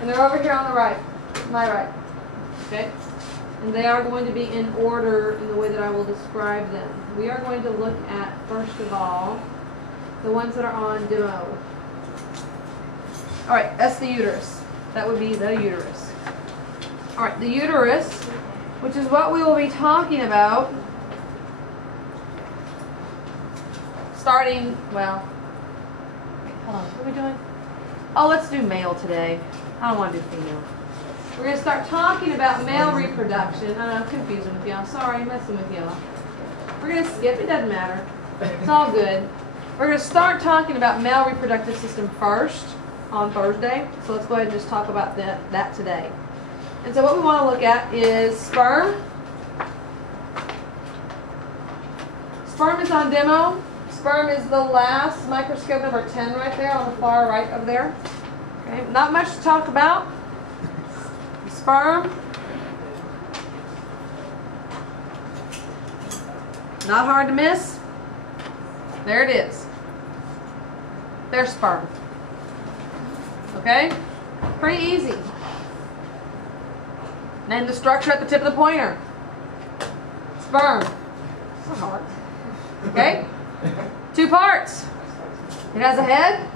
And they're over here on the right, my right. Okay? And they are going to be in order in the way that I will describe them. We are going to look at, first of all, the ones that are on demo. All right, that's the uterus. That would be the uterus. All right, the uterus, which is what we will be talking about starting, well, wait, hold on, what are we doing? Oh, let's do male today. I don't want to do female. We're going to start talking about male reproduction. I'm confusing with y'all. Sorry, I'm messing with y'all. We're going to skip. It doesn't matter. It's all good. We're going to start talking about male reproductive system first on Thursday. So let's go ahead and just talk about that today. And so what we want to look at is sperm. Sperm is on demo. Sperm is the last microscope number 10 right there on the far right of there. Okay, not much to talk about. Sperm. Not hard to miss. There it is. There's sperm. Okay? Pretty easy. And the structure at the tip of the pointer. Sperm. It's not hard. Okay? 2 parts. It has a head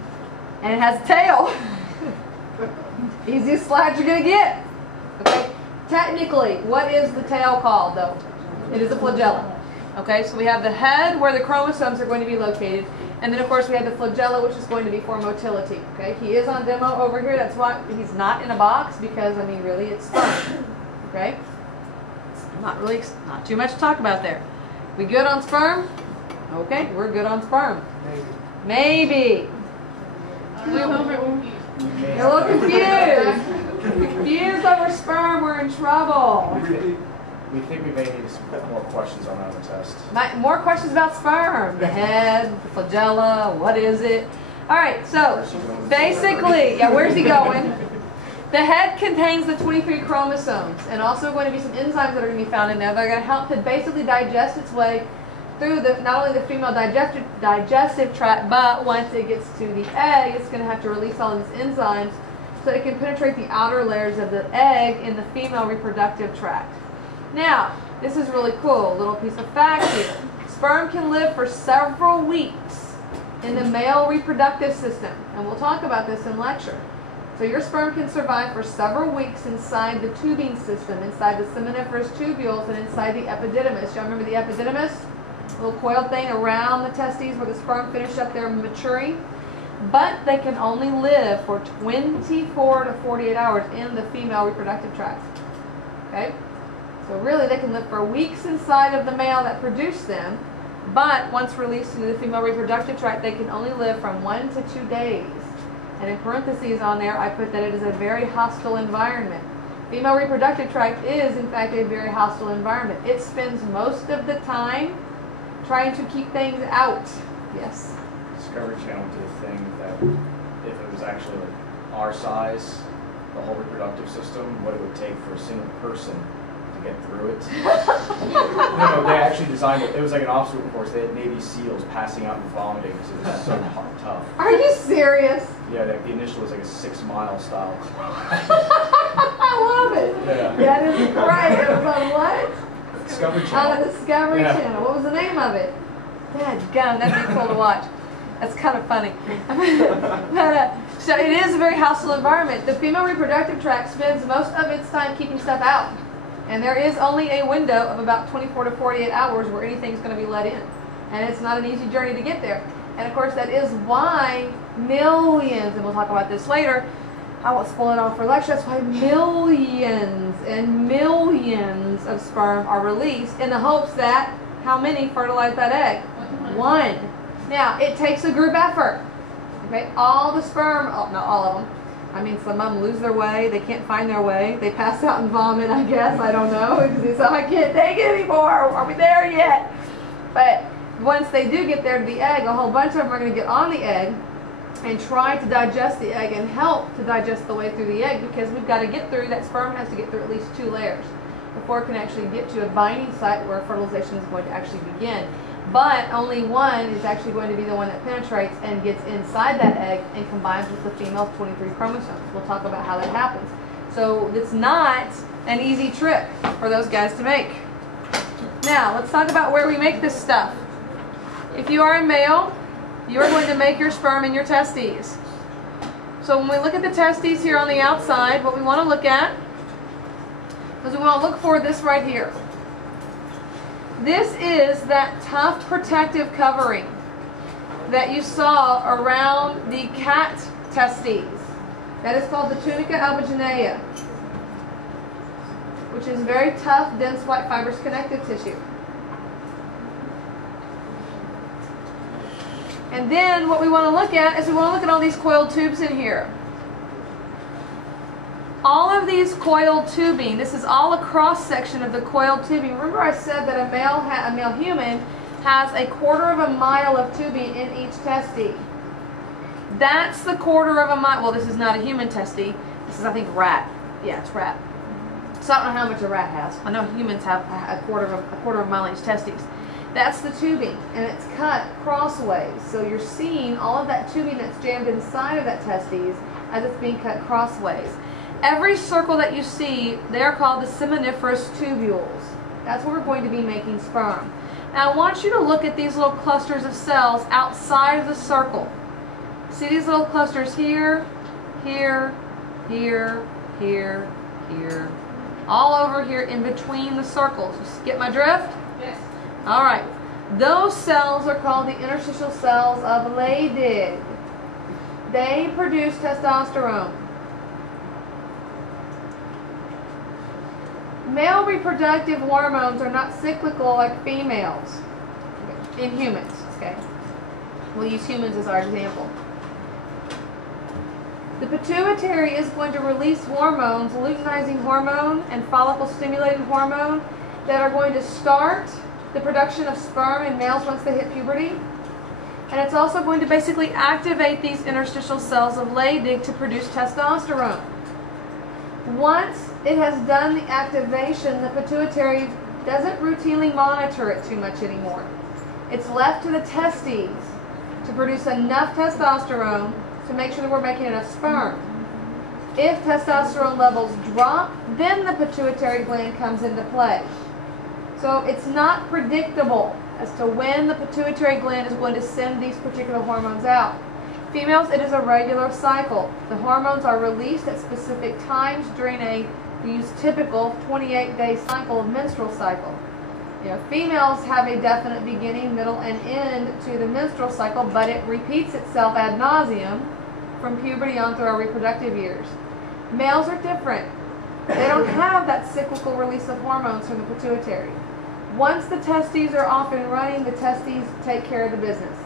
and it has a tail. Easiest slide you're going to get. Okay? Technically, what is the tail called though? It is a flagella. Okay, so we have the head where the chromosomes are going to be located, and then of course we have the flagella, which is going to be for motility. Okay, he is on demo over here. That's why he's not in a box, because I mean really it's sperm. Okay, not too much to talk about there. We good on sperm? Okay, we're good on sperm. Maybe. You're a little confused. Confused over sperm, we're in trouble. We think we may need some more questions on that test. More questions about sperm. The head, the flagella, what is it? All right, so basically, yeah, where's he going? The head contains the 23 chromosomes, and also going to be some enzymes that are going to be found in there that are going to help to basically digest its way through not only the female digestive tract, but once it gets to the egg, it's going to have to release all these enzymes so it can penetrate the outer layers of the egg in the female reproductive tract. Now, this is really cool. A little piece of fact here. Sperm can live for several weeks in the male reproductive system, and we'll talk about this in lecture. So your sperm can survive for several weeks inside the tubing system, inside the seminiferous tubules, and inside the epididymis. Y'all remember the epididymis? A little coiled thing around the testes where the sperm finish up their maturing. But they can only live for 24 to 48 hours in the female reproductive tract. Okay? So really they can live for weeks inside of the male that produced them, but once released into the female reproductive tract, they can only live from 1 to 2 days. And in parentheses on there, I put that it is a very hostile environment. Female reproductive tract is, in fact, a very hostile environment. It spends most of the time trying to keep things out. Yes? Discovery Channel did a thing that if it was actually like our size, the whole reproductive system, what it would take for a single person to get through it. No, they actually designed it. It was like an obstacle course. They had Navy SEALs passing out and vomiting because it was so tough. Are you serious? Yeah, the initial was like a 6-mile style. I love it. Yeah. That is great. It was on what? Discovery Channel. On the Discovery Channel. What was the name of it? Dadgum, that'd be cool to watch. That's kind of funny. So it is a very hostile environment. The female reproductive tract spends most of its time keeping stuff out. And there is only a window of about 24 to 48 hours where anything's going to be let in. And it's not an easy journey to get there. And of course that is why millions, and we'll talk about this later, I won't spoil it all for lecture, that's why millions and millions of sperm are released in the hopes that, how many fertilize that egg? 1. Now, it takes a group effort. Okay, all the sperm, oh, not all of them. I mean, some of them lose their way. They can't find their way. They pass out and vomit, I guess. I don't know. Because I can't take it anymore. Are we there yet? But once they do get there to the egg, a whole bunch of them are going to get on the egg and try to digest the egg and help to digest the way through the egg, because we've got to get through, that sperm has to get through at least 2 layers before it can actually get to a binding site where fertilization is going to actually begin. but only one is actually going to be the one that penetrates and gets inside that egg and combines with the female's 23 chromosomes. We'll talk about how that happens. So it's not an easy trick for those guys to make. Now, let's talk about where we make this stuff. If you are a male, you are going to make your sperm in your testes. So when we look at the testes here on the outside, what we want to look at is we want to look for this right here. This is that tough protective covering that you saw around the cat testes. That is called the tunica albuginea, which is very tough, dense, white fibrous connective tissue. And then what we want to look at is we want to look at all these coiled tubes in here. All of these coiled tubing, this is all a cross section of the coiled tubing. Remember I said that a male human has 1/4 of a mile of tubing in each testis. That's the 1/4 of a mile. Well, this is not a human testis. This is, I think, rat. Yeah, it's rat. So I don't know how much a rat has. I know humans have a quarter of a mile in each testes. That's the tubing, and it's cut crossways. So you're seeing all of that tubing that's jammed inside of that testes as it's being cut crossways. Every circle that you see, they're called the seminiferous tubules. That's where we're going to be making sperm. Now I want you to look at these little clusters of cells outside of the circle. See these little clusters here, here, here, here, here. All over here in between the circles. You get my drift? Yes. All right. Those cells are called the interstitial cells of Leydig. They produce testosterone. Male reproductive hormones are not cyclical like females in humans. Okay, we'll use humans as our example. The pituitary is going to release hormones, luteinizing hormone and follicle-stimulating hormone, that are going to start the production of sperm in males once they hit puberty. And it's also going to basically activate these interstitial cells of Leydig to produce testosterone. Once it has done the activation, the pituitary doesn't routinely monitor it too much anymore. It's left to the testes to produce enough testosterone to make sure that we're making enough sperm. If testosterone levels drop, then the pituitary gland comes into play. So it's not predictable as to when the pituitary gland is going to send these particular hormones out. Females, it is a regular cycle. The hormones are released at specific times during we use typical 28-day cycle of menstrual cycle. You know, females have a definite beginning, middle, and end to the menstrual cycle, but it repeats itself ad nauseum from puberty on through our reproductive years. Males are different. They don't have that cyclical release of hormones from the pituitary. Once the testes are off and running, the testes take care of the business.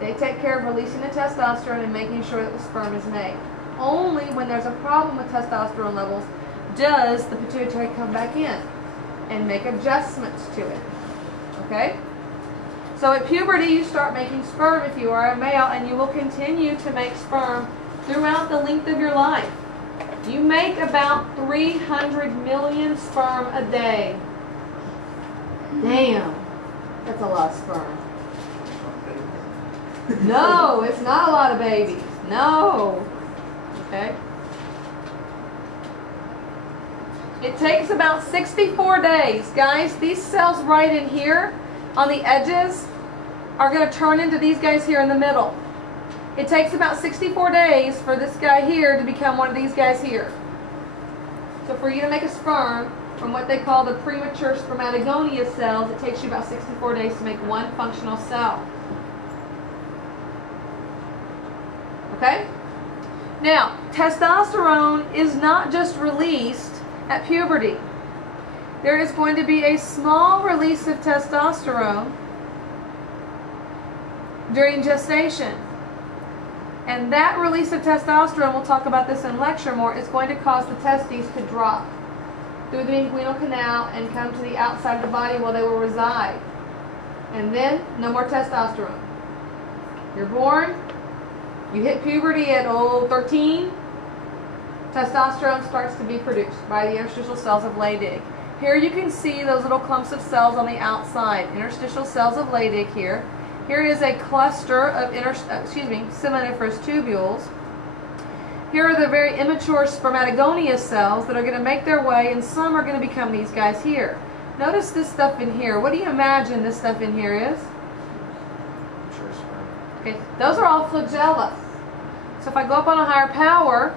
They take care of releasing the testosterone and making sure that the sperm is made. Only when there's a problem with testosterone levels does the pituitary come back in and make adjustments to it. Okay? So at puberty, you start making sperm if you are a male, and you will continue to make sperm throughout the length of your life. You make about 300 million sperm a day. Damn, that's a lot of sperm. No, it's not a lot of babies. No. Okay. It takes about 64 days. Guys, these cells right in here on the edges are going to turn into these guys here in the middle. It takes about 64 days for this guy here to become one of these guys here. So for you to make a sperm from what they call the premature spermatogonia cells, it takes you about 64 days to make one functional cell. Okay? Now, testosterone is not just released at puberty. There is going to be a small release of testosterone during gestation. And that release of testosterone, we'll talk about this in lecture more, is going to cause the testes to drop through the inguinal canal and come to the outside of the body where they will reside. And then, no more testosterone. You're born, you hit puberty at 13, testosterone starts to be produced by the interstitial cells of Leydig. Here you can see those little clumps of cells on the outside, interstitial cells of Leydig here. Here is a cluster of seminiferous tubules. Here are the very immature spermatogonia cells that are going to make their way, and some are going to become these guys here. Notice this stuff in here. What do you imagine this stuff in here is? Mature sperm. Okay, those are all flagella. So if I go up on a higher power,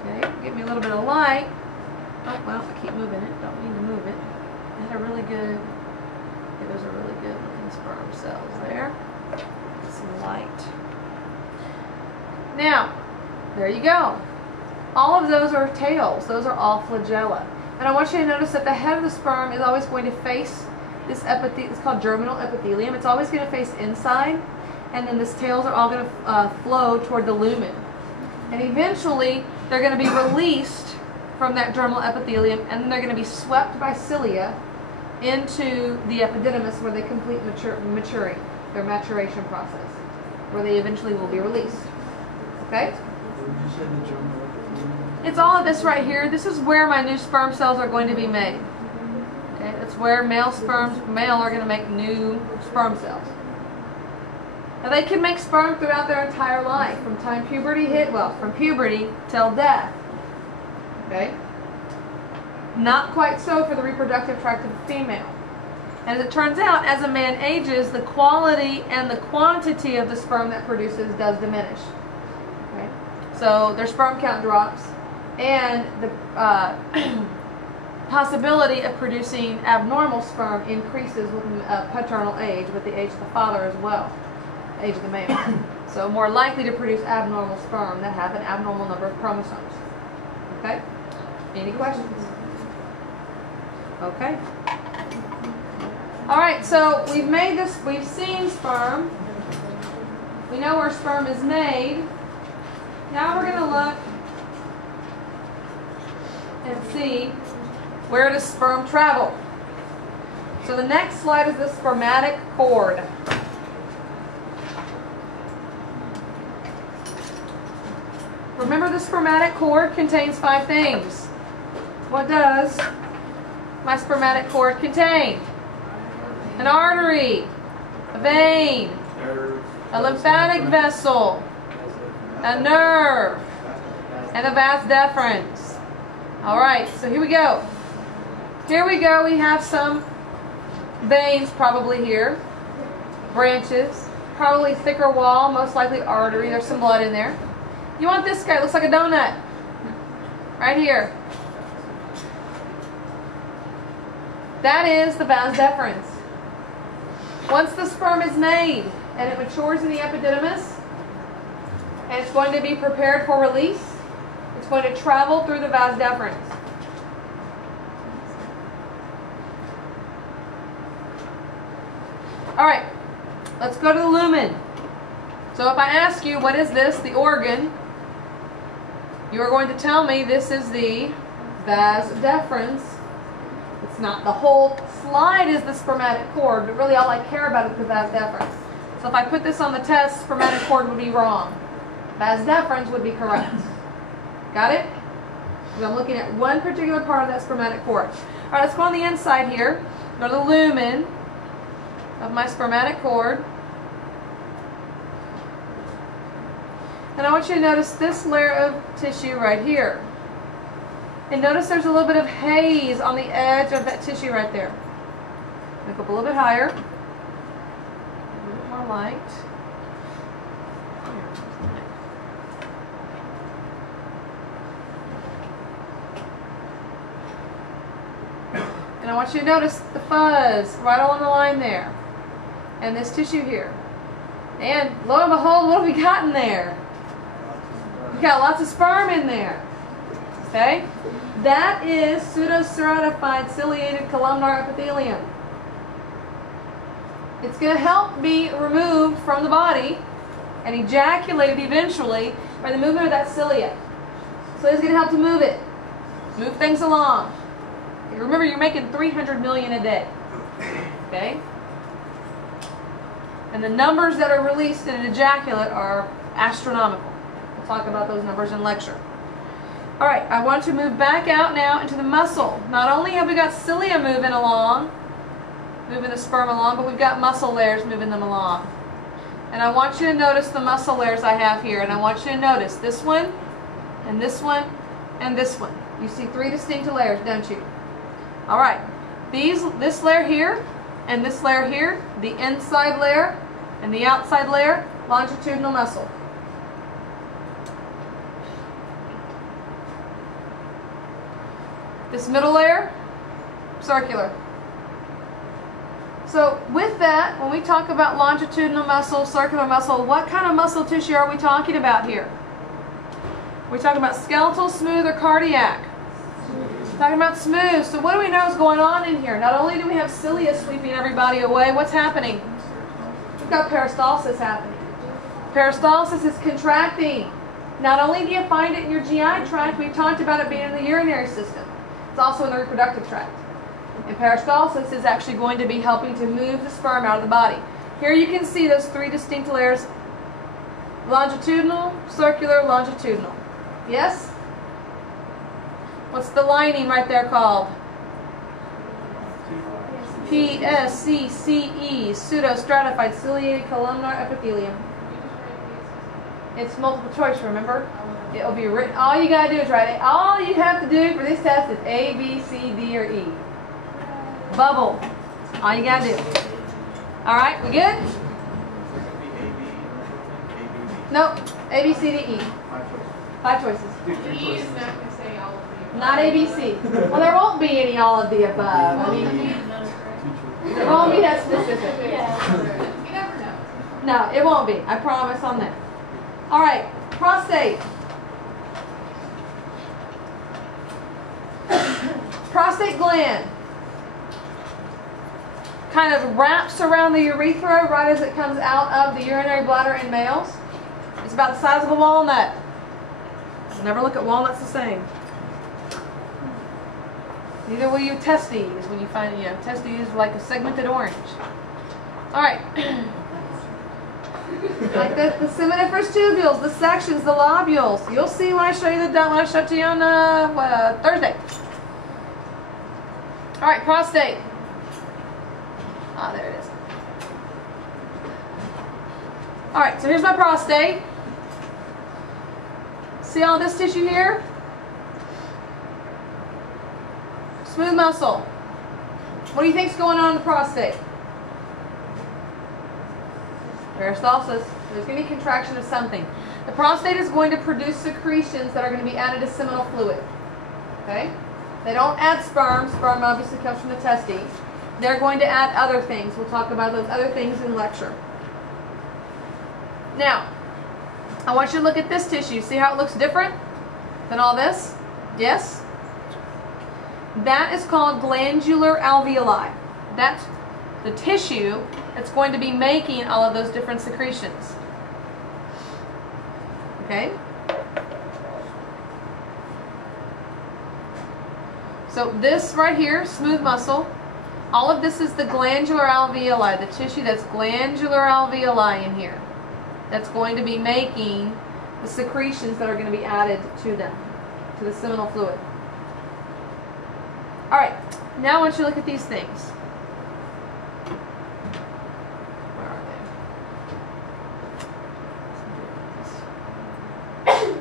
okay, give me a little bit of light. Oh, well, I keep moving it. Don't need to move it. Those are really good. Okay, those are really good looking sperm cells there. Some light. Now, there you go. All of those are tails. Those are all flagella. And I want you to notice that the head of the sperm is always going to face this epithelium. It's called germinal epithelium. It's always going to face inside. And then these tails are all going to flow toward the lumen. And eventually, they're going to be released from that germinal epithelium, and then they're going to be swept by cilia into the epididymis where they complete maturing, their maturation process, where they eventually will be released. Okay? It's all of this right here. This is where my new sperm cells are going to be made. Okay? That's where male are going to make new sperm cells. Now they can make sperm throughout their entire life, from time puberty from puberty till death. Okay? Not quite so for the reproductive tract of a female. And as it turns out, as a man ages, the quality and the quantity of the sperm that produces does diminish. Okay? So their sperm count drops, and the possibility of producing abnormal sperm increases with paternal age, with the age of the father as well, the age of the male. So more likely to produce abnormal sperm that have an abnormal number of chromosomes. Okay? Any questions? Okay. Alright, so we've seen sperm. We know where sperm is made. Now we're going to look and see, where does sperm travel? So the next slide is the spermatic cord. Remember, the spermatic cord contains 5 things. What does my spermatic cord contain? An artery, a vein, a lymphatic vessel, a nerve, and a vas deferens. Alright, so here we go. Here we go, we have some veins probably here, branches, probably thicker wall, most likely artery, there's some blood in there. You want this guy, it looks like a donut, right here. That is the vas deferens. Once the sperm is made and it matures in the epididymis, and it's going to be prepared for release, it's going to travel through the vas deferens. Alright, let's go to the lumen. So if I ask you, what is this, the organ, you are going to tell me this is the vas deferens. It's not the whole slide is the spermatic cord, but really all I care about is the vas deferens. So if I put this on the test, spermatic cord would be wrong. Vas deferens would be correct. Got it? So I'm looking at one particular part of that spermatic cord. Alright, let's go on the inside here. Go to the lumen of my spermatic cord. And I want you to notice this layer of tissue right here. And notice there's a little bit of haze on the edge of that tissue right there. Make up a little bit higher. A little bit more light. And I want you to notice the fuzz right along the line there. And this tissue here. And lo and behold, what have we got in there? We've got lots of sperm in there. Okay? That is pseudoceratified ciliated columnar epithelium. It's going to help be removed from the body and ejaculated eventually by the movement of that cilia. So it's going to help to move it. Move things along. Remember, you're making 300 million a day. Okay? And the numbers that are released in an ejaculate are astronomical. We'll talk about those numbers in lecture. All right, I want to move back out now into the muscle. Not only have we got cilia moving along, moving the sperm along, but we've got muscle layers moving them along. And I want you to notice the muscle layers I have here, and I want you to notice this one, and this one, and this one. You see 3 distinct layers, don't you? All right, this layer here, and this layer here, the inside layer, and the outside layer, longitudinal muscle. This middle layer, circular. So with that, when we talk about longitudinal muscle, circular muscle, what kind of muscle tissue are we talking about here? We're talking about skeletal, smooth, or cardiac? We're talking about smooth. So what do we know is going on in here? Not only do we have cilia sweeping everybody away, what's happening? We've got peristalsis happening. Peristalsis is contracting. Not only do you find it in your GI tract, we've talked about it being in the urinary system. It's also in the reproductive tract. And peristalsis is actually going to be helping to move the sperm out of the body. Here you can see those 3 distinct layers. Longitudinal, circular, longitudinal. Yes? What's the lining right there called? PSCCE, pseudostratified ciliated columnar epithelium. It's multiple choice, remember? It'll be written. All you gotta do is write it. All you have to do for this test is A, B, C, D, or E. Bubble. All you gotta do. All right, we good? Nope. A, B, C, D, E. 5 choices. E is not going to say all of the Not A, B, C. Well, there won't be any all of the above. I mean, it won't be that specific. You never know. No, it won't be. I promise on that. All right, prostate. Prostate gland kind of wraps around the urethra right as it comes out of the urinary bladder in males. It's about the size of a walnut. Never look at walnuts the same. Neither will you testes when you find, testes like a segmented orange. All right. Like the seminiferous tubules, the sections, the lobules. You'll see when I show you when I show it to you on Thursday. All right, prostate. Ah, there it is. All right, so here's my prostate. See all this tissue here? Smooth muscle. What do you think's going on in the prostate? Peristalsis. There's going to be contraction of something. The prostate is going to produce secretions that are going to be added to seminal fluid. Okay? They don't add sperm. Sperm obviously comes from the testes. They're going to add other things. We'll talk about those other things in lecture. Now, I want you to look at this tissue. See how it looks different than all this? Yes? That is called glandular alveoli. That's the tissue that's going to be making all of those different secretions. Okay? So this right here, smooth muscle, all of this is the glandular alveoli, the tissue that's glandular alveoli in here. That's going to be making the secretions that are going to be added to them, to the seminal fluid. All right, now I want you to look at these things. Where are they?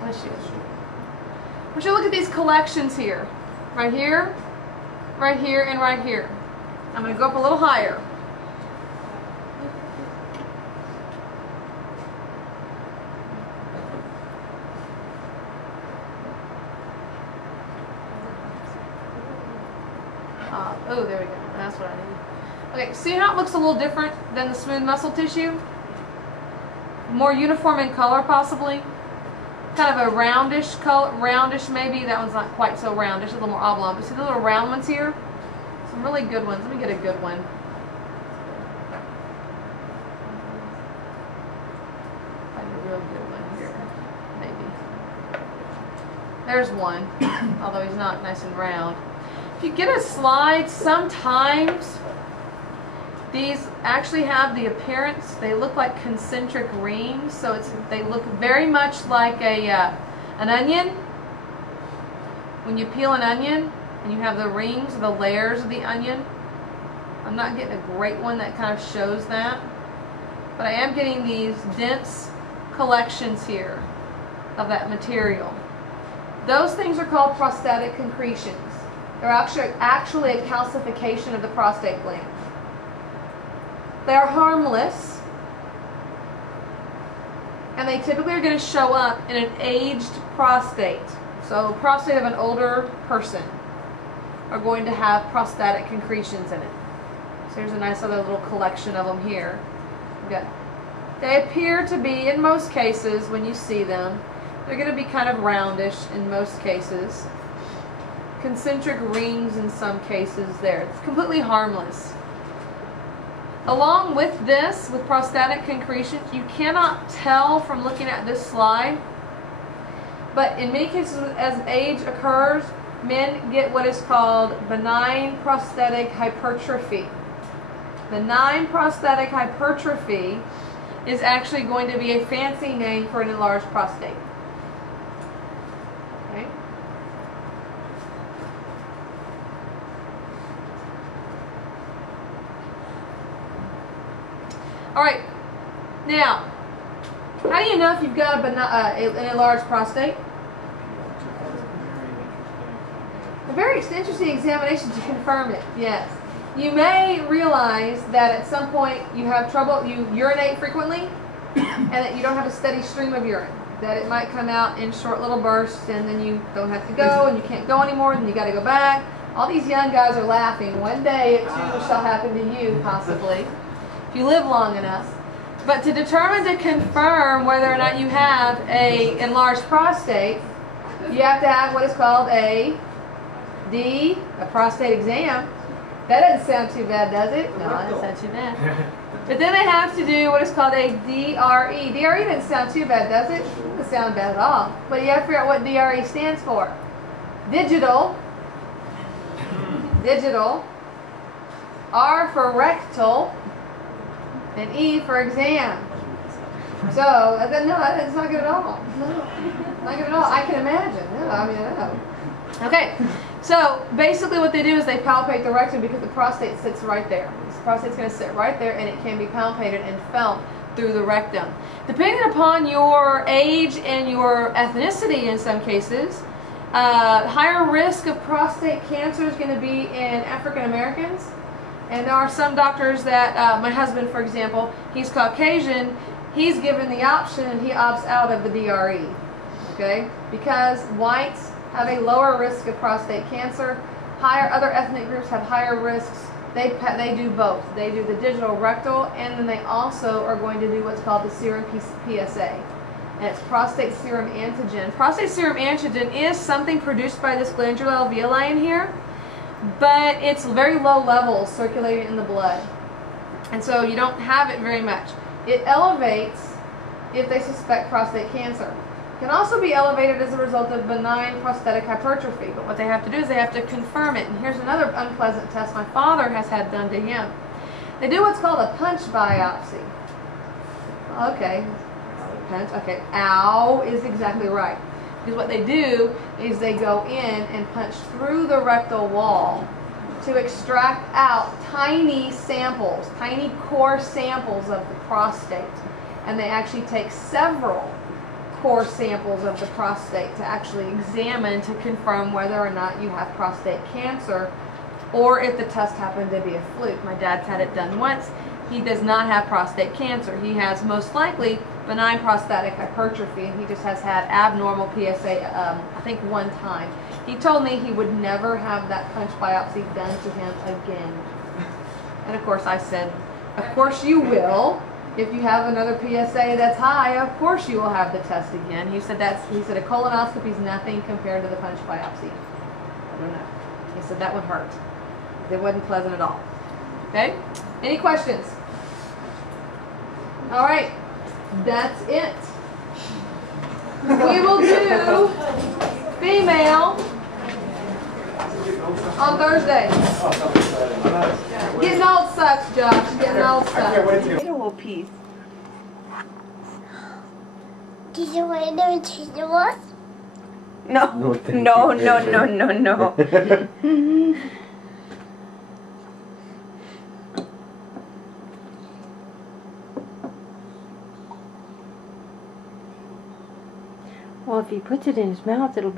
Bless you. I want you to look at these collections here. Right here, right here, and right here. I'm going to go up a little higher. Oh, there we go. That's what I need. Okay, see how it looks a little different than the smooth muscle tissue? More uniform in color, possibly. Kind of a roundish color, roundish maybe. That one's not quite so roundish, a little more oblong. But see the little round ones here? Some really good ones. Let me get a good one. Find a real good one here, maybe. There's one, although he's not nice and round. If you get a slide, sometimes these actually have the appearance, they look like concentric rings, so they look very much like an onion, when you peel an onion and you have the rings, the layers of the onion. I'm not getting a great one that kind of shows that, but I am getting these dense collections here of that material. Those things are called prostatic concretions. They're actually a calcification of the prostate gland. They are harmless, and they typically are going to show up in an aged prostate. So prostate of an older person are going to have prostatic concretions in it. So here's a nice other little collection of them here. Okay. They appear to be, in most cases, when you see them, they're going to be kind of roundish in most cases. Concentric rings in some cases there. It's completely harmless. Along with this, with prostatic concretions, you cannot tell from looking at this slide, but in many cases as age occurs, men get what is called benign prostatic hypertrophy. Benign prostatic hypertrophy is actually going to be a fancy name for an enlarged prostate. Okay? All right. Now, how do you know if you've got an enlarged prostate? A very interesting examination to confirm it. Yes. You may realize that at some point you have trouble, you urinate frequently, and that you don't have a steady stream of urine. That it might come out in short little bursts, and then you don't have to go, and you can't go anymore, and you got to go back. All these young guys are laughing. One day it too shall happen to you, possibly, if you live long enough. But to determine, to confirm whether or not you have an enlarged prostate, you have to have what is called a prostate exam. That doesn't sound too bad, does it? No, that doesn't sound too bad. But then they have to do what is called a DRE. DRE doesn't sound too bad, does it? It doesn't sound bad at all. But you have to figure out what DRE stands for. Digital. R for rectal. And E for exam. So, no, that's not good at all. No, not good at all. I can imagine. No, I mean, I know. Okay, so basically what they do is they palpate the rectum because the prostate sits right there. The prostate's going to sit right there, and it can be palpated and felt through the rectum. Depending upon your age and your ethnicity in some cases, higher risk of prostate cancer is going to be in African Americans. And there are some doctors that, my husband for example, he's Caucasian, he's given the option and he opts out of the DRE, okay? Because whites have a lower risk of prostate cancer. Other ethnic groups have higher risks. They do both. They do the digital rectal, and then they also are going to do what's called the serum PSA. And it's prostate serum antigen. Prostate serum antigen is something produced by this glandular alveoli in here, but it's very low levels circulating in the blood. And so you don't have it very much. It elevates if they suspect prostate cancer. It can also be elevated as a result of benign prostatic hypertrophy, but what they have to do is they have to confirm it. And here's another unpleasant test my father has had done to him. They do what's called a punch biopsy. Okay, punch, okay, ow is exactly right. Because what they do is they go in and punch through the rectal wall to extract out tiny samples, tiny core samples of the prostate. And they actually take several core samples of the prostate to actually examine to confirm whether or not you have prostate cancer, or if the test happened to be a fluke. My dad's had it done once. He does not have prostate cancer. He has most likely benign prostatic hypertrophy, and he just has had abnormal PSA, I think one time. He told me he would never have that punch biopsy done to him again. And of course I said, of course you will. If you have another PSA that's high, of course you will have the test again. He said a colonoscopy is nothing compared to the punch biopsy. I don't know. He said that would hurt. It wasn't pleasant at all. Okay? Any questions? All right. That's it. We will do female on Thursday. Getting old sucks, Josh. Getting old sucks. Little piece. Did you want to know what it was? No. No, thank No, you. no, no, no, no. Well, if he puts it in his mouth, it'll be